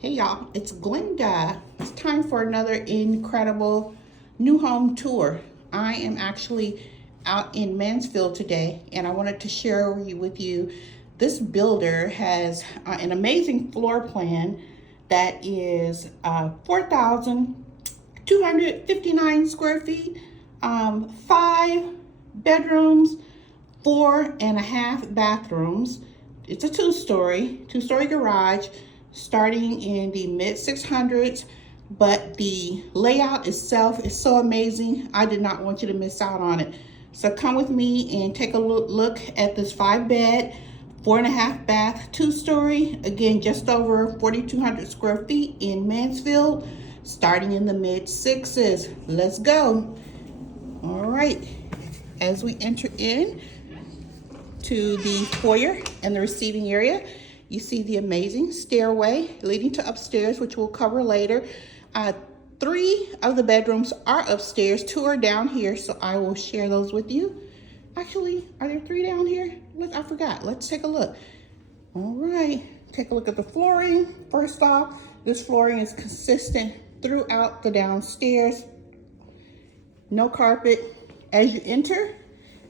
Hey y'all, it's Glenda. It's time for another incredible new home tour. I am actually out in Mansfield today and I wanted to share with you this builder has an amazing floor plan that is 4,259 square feet, 5 bedrooms, 4.5 bathrooms. It's a two-story garage starting in the mid 600s, but the layout itself is so amazing. I did not want you to miss out on it. So come with me and take a look at this 5-bed, 4.5 bath, two-story. Again, just over 4,200 square feet in Mansfield, starting in the mid 6s. Let's go. All right, as we enter in to the foyer and the receiving area, you see the amazing stairway leading to upstairs, which we'll cover later. 3 of the bedrooms are upstairs, 2 are down here, so I will share those with you. Actually, are there 3 down here? I forgot. Let's take a look. All right, take a look at the flooring. First off, this flooring is consistent throughout the downstairs. No carpet. As you enter,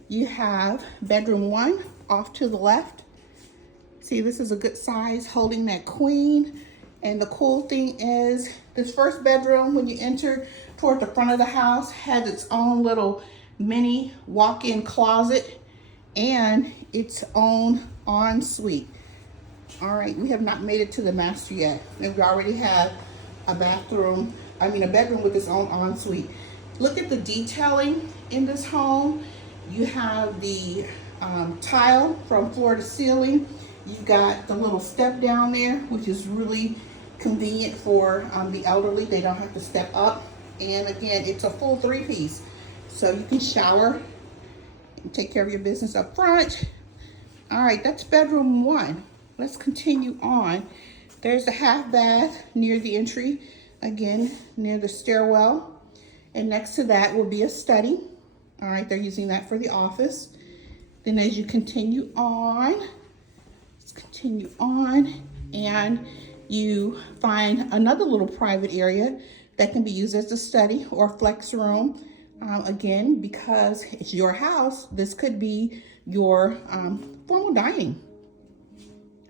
you have bedroom 1 off to the left. See, this is a good size, holding that queen. And the cool thing is this first bedroom, when you enter toward the front of the house, has its own little mini walk-in closet and its own ensuite. All right, we have not made it to the master yet. And we already have a bedroom with its own ensuite. Look at the detailing in this home. You have the tile from floor to ceiling. You've got the little step down there, which is really convenient for the elderly. They don't have to step up. And again, it's a full 3-piece. So you can shower and take care of your business up front. All right, that's bedroom 1. Let's continue on. There's a half bath near the entry, again, near the stairwell. And next to that will be a study. All right, they're using that for the office. Then as you continue on, and you find another little private area that can be used as a study or flex room. Again, because it's your house, this could be your formal dining.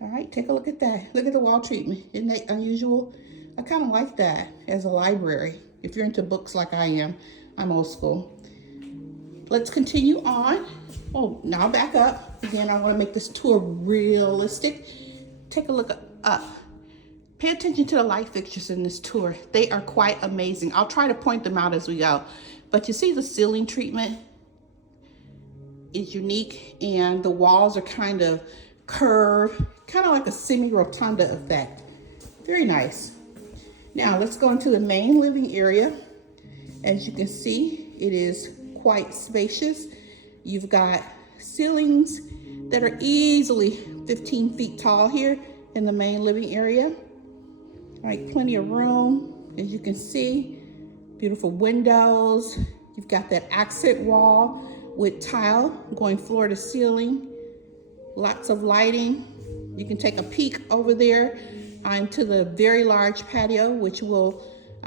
All right, take a look at that. Look at the wall treatment. Isn't that unusual? I kind of like that as a library. If you're into books like I am, I'm old school. Let's continue on. Oh, now back up. Again, I want to make this tour realistic. Take a look up. Pay attention to the light fixtures in this tour. They are quite amazing. I'll try to point them out as we go. But you see the ceiling treatment is unique, and the walls are kind of curved, kind of like a semi-rotunda effect. Very nice. Now let's go into the main living area. As you can see, it is quite spacious. You've got ceilings that are easily 15 feet tall here in the main living area. All right, plenty of room, as you can see. Beautiful windows. You've got that accent wall with tile going floor to ceiling. Lots of lighting. You can take a peek over there into the very large patio, which we'll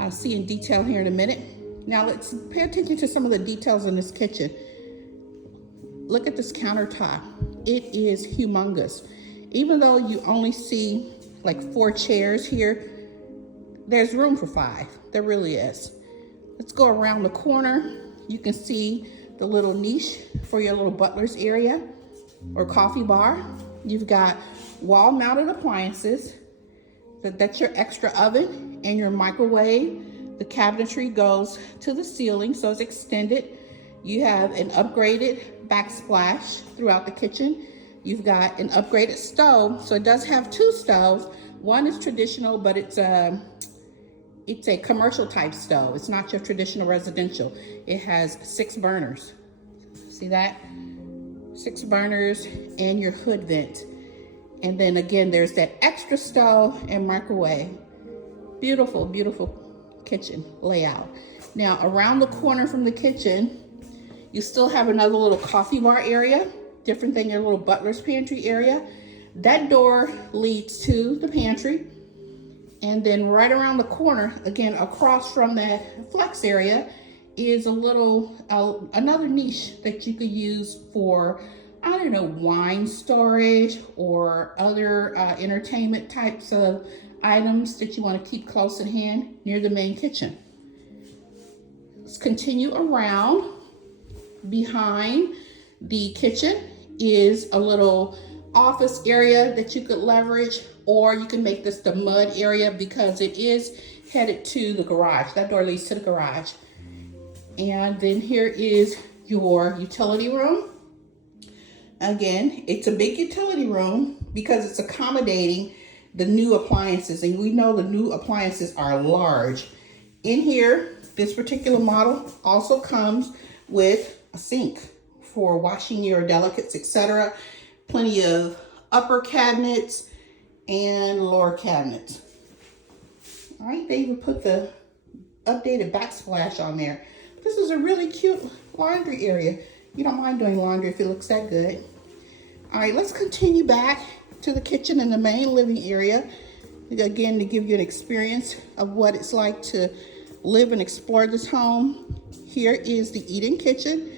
see in detail here in a minute. Now let's pay attention to some of the details in this kitchen. Look at this countertop. It is humongous. Even though you only see like 4 chairs here, there's room for 5. There really is. Let's go around the corner. You can see the little niche for your little butler's area or coffee bar. You've got wall-mounted appliances. That's your extra oven and your microwave. The cabinetry goes to the ceiling, so it's extended. You have an upgraded backsplash throughout the kitchen. You've got an upgraded stove, so it does have 2 stoves. One is traditional, but it's a commercial type stove. It's not your traditional residential. It has 6 burners. See that? 6 burners and your hood vent. And then again, there's that extra stove and microwave. Beautiful, beautiful kitchen layout. Now around the corner from the kitchen, you still have another little coffee bar area, different than your little butler's pantry area. That door leads to the pantry. And then right around the corner, again, across from that flex area, is a little, another niche that you could use for, I don't know, wine storage or other entertainment types of items that you want to keep close at hand near the main kitchen. Let's continue around. Behind the kitchen is a little office area that you could leverage, or you can make this the mud area because it is headed to the garage. That door leads to the garage. And then here is your utility room. Again, it's a big utility room because it's accommodating the new appliances, and we know the new appliances are large. In here, this particular model also comes with a sink for washing your delicates, etc. Plenty of upper cabinets and lower cabinets. All right, they even put the updated backsplash on there. This is a really cute laundry area. You don't mind doing laundry if it looks that good. All right, let's continue back to the kitchen and the main living area. Again, to give you an experience of what it's like to live and explore this home. Here is the eat-in kitchen,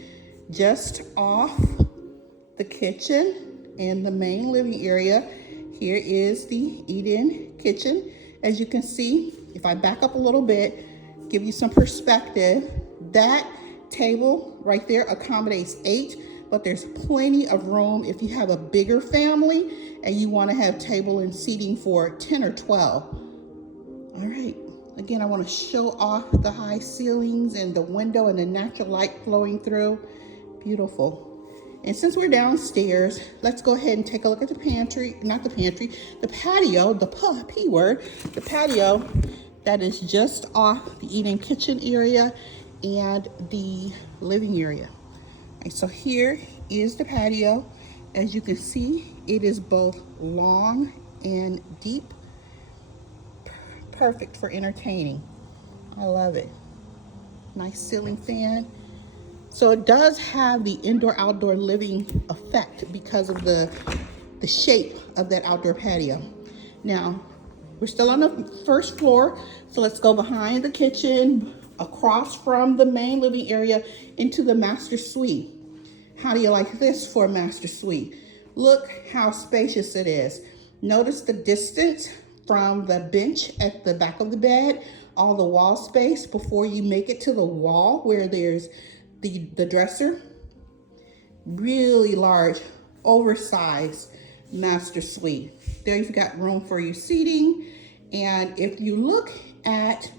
just off the kitchen and the main living area. Here is the eat-in kitchen. As you can see, if I back up a little bit, give you some perspective, that table right there accommodates 8, but there's plenty of room if you have a bigger family and you want to have table and seating for 10 or 12. All right, again, I want to show off the high ceilings and the window and the natural light flowing through. Beautiful. And since we're downstairs, let's go ahead and take a look at the pantry, not the pantry, the patio, the P word, the patio that is just off the eat-in kitchen area and the living area. And so here is the patio. As you can see, it is both long and deep. Perfect for entertaining. I love it. Nice ceiling fan. So it does have the indoor-outdoor living effect because of the shape of that outdoor patio. Now, we're still on the first floor, so let's go behind the kitchen, across from the main living area into the master suite. How do you like this for a master suite? Look how spacious it is. Notice the distance from the bench at the back of the bed, all the wall space before you make it to the wall where there's the dresser. Really large, oversized master suite. There you've got room for your seating. And if you look at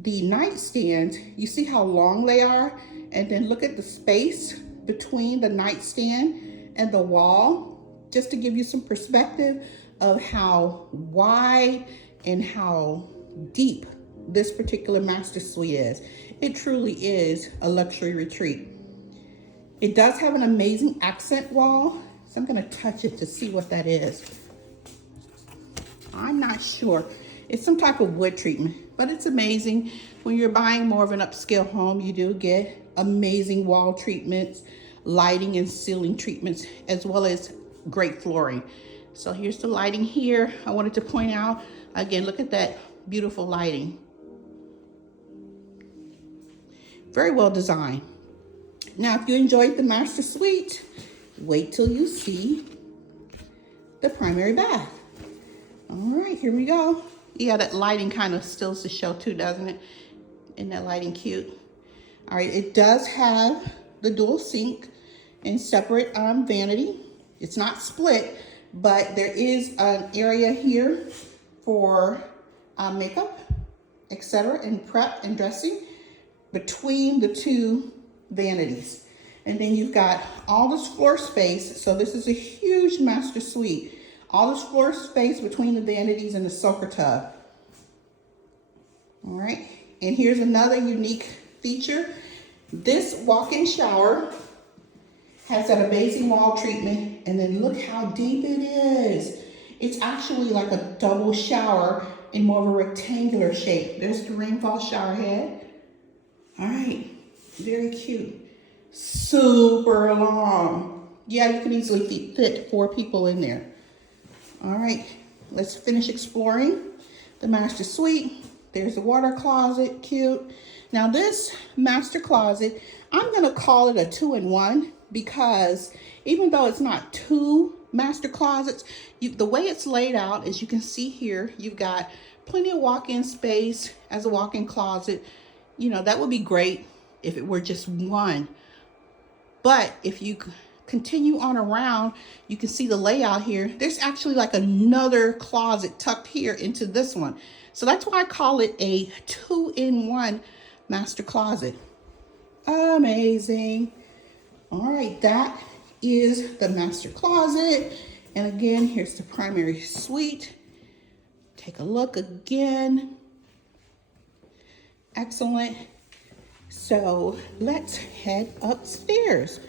the nightstands, you see how long they are? And then look at the space between the nightstand and the wall, just to give you some perspective of how wide and how deep this particular master suite is. It truly is a luxury retreat. It does have an amazing accent wall, so I'm gonna touch it to see what that is. I'm not sure. It's some type of wood treatment, but it's amazing. When you're buying more of an upscale home, you do get amazing wall treatments, lighting and ceiling treatments, as well as great flooring. So here's the lighting here. I wanted to point out, again, look at that beautiful lighting. Very well designed. Now, if you enjoyed the master suite, wait till you see the primary bath. All right, here we go. Yeah, that lighting kind of stills the show too, doesn't it? Isn't that lighting cute? All right, it does have the dual sink and separate vanity. It's not split, but there is an area here for makeup, etc., and prep and dressing between the two vanities. And then you've got all this floor space. So this is a huge master suite. All this floor space between the vanities and the soaker tub. All right, and here's another unique feature. This walk-in shower has that amazing wall treatment, and then look how deep it is. It's actually like a double shower in more of a rectangular shape. There's the rainfall shower head. All right, very cute. Super long. Yeah, you can easily fit 4 people in there. All right, let's finish exploring the master suite. There's the water closet, cute. Now this master closet, I'm gonna call it a 2-in-1 because even though it's not two master closets, the way it's laid out, as you can see here, you've got plenty of walk-in space as a walk-in closet. You know, that would be great if it were just one. But if you continue on around, you can see the layout here. There's actually like another closet tucked here into this one. So that's why I call it a 2-in-1 master closet. Amazing. All right, that is the master closet. And again, here's the primary suite. Take a look again. Excellent. So let's head upstairs.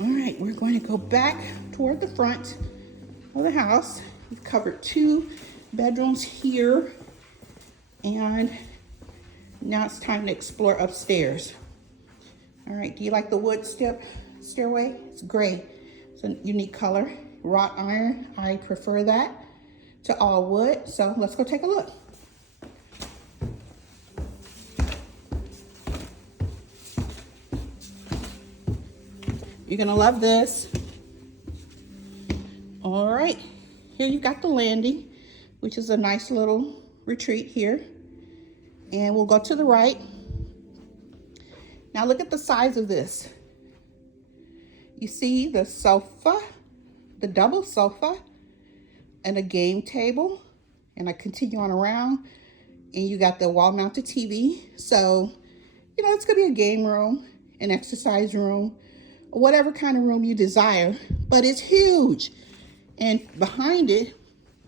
All right, we're going to go back toward the front of the house. We've covered 2 bedrooms here, and now it's time to explore upstairs. All right, do you like the wood stairway? It's gray. It's a unique color. Wrought iron, I prefer that to all wood. So let's go take a look. You're gonna love this. All right, here you got the landing, which is a nice little retreat here. And we'll go to the right. Now look at the size of this. You see the sofa, the double sofa, and a game table. And I continue on around, and you got the wall-mounted TV. So, you know, it's gonna be a game room, an exercise room, whatever kind of room you desire, but it's huge. And behind it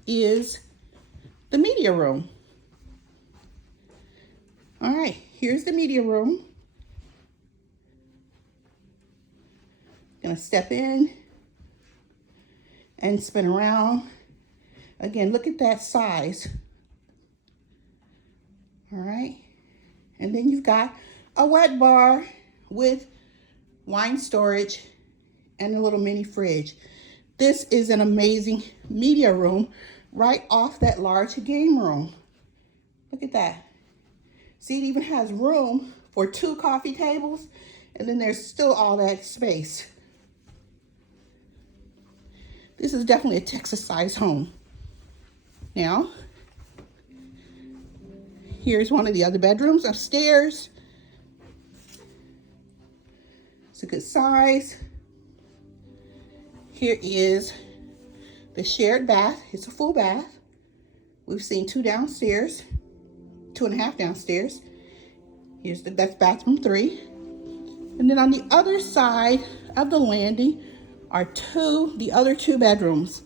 is the media room. All right, here's the media room. Gonna step in and spin around. Again, look at that size. All right, and then you've got a wet bar with wine storage and a little mini fridge. This is an amazing media room right off that large game room. Look at that. See, it even has room for 2 coffee tables, and then there's still all that space. This is definitely a Texas-sized home. Now, here's one of the other bedrooms upstairs. It's a good size. Here is the shared bath. It's a full bath. We've seen 2 downstairs, 2.5 downstairs. That's bathroom 3. And then on the other side of the landing are the other 2 bedrooms.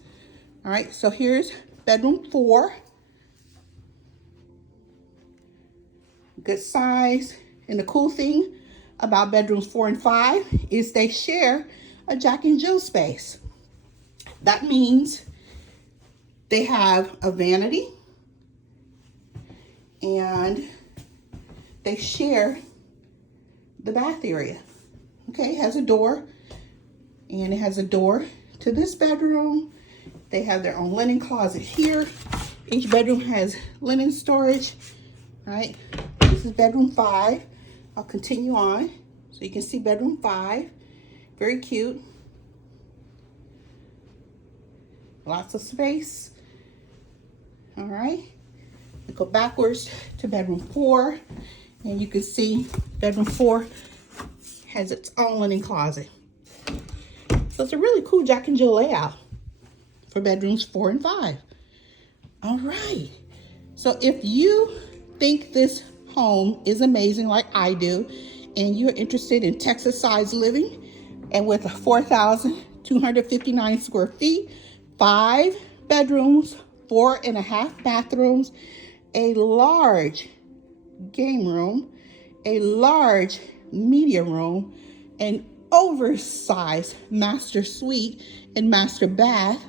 All right, so here's bedroom 4. Good size. And the cool thing about bedrooms 4 and 5 is they share a Jack and Jill space. That means they have a vanity and they share the bath area. Okay, it has a door, and it has a door to this bedroom. They have their own linen closet here. Each bedroom has linen storage. All right, this is bedroom 5. I'll continue on so you can see bedroom 5. Very cute. Lots of space. All right, we go backwards to bedroom 4, and you can see bedroom 4 has its own linen closet. So it's a really cool Jack and Jill layout for bedrooms 4 and 5. All right, so if you think this home is amazing like I do, and you're interested in Texas-sized living, and with 4,259 square feet, 5 bedrooms, 4.5 bathrooms, a large game room, a large media room, an oversized master suite and master bath,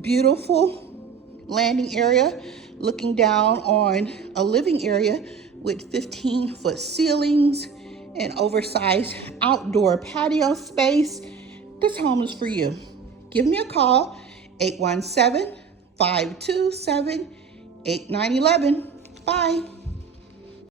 beautiful landing area looking down on a living area with 15-foot ceilings and oversized outdoor patio space. This home is for you. Give me a call, 527-8911. Bye.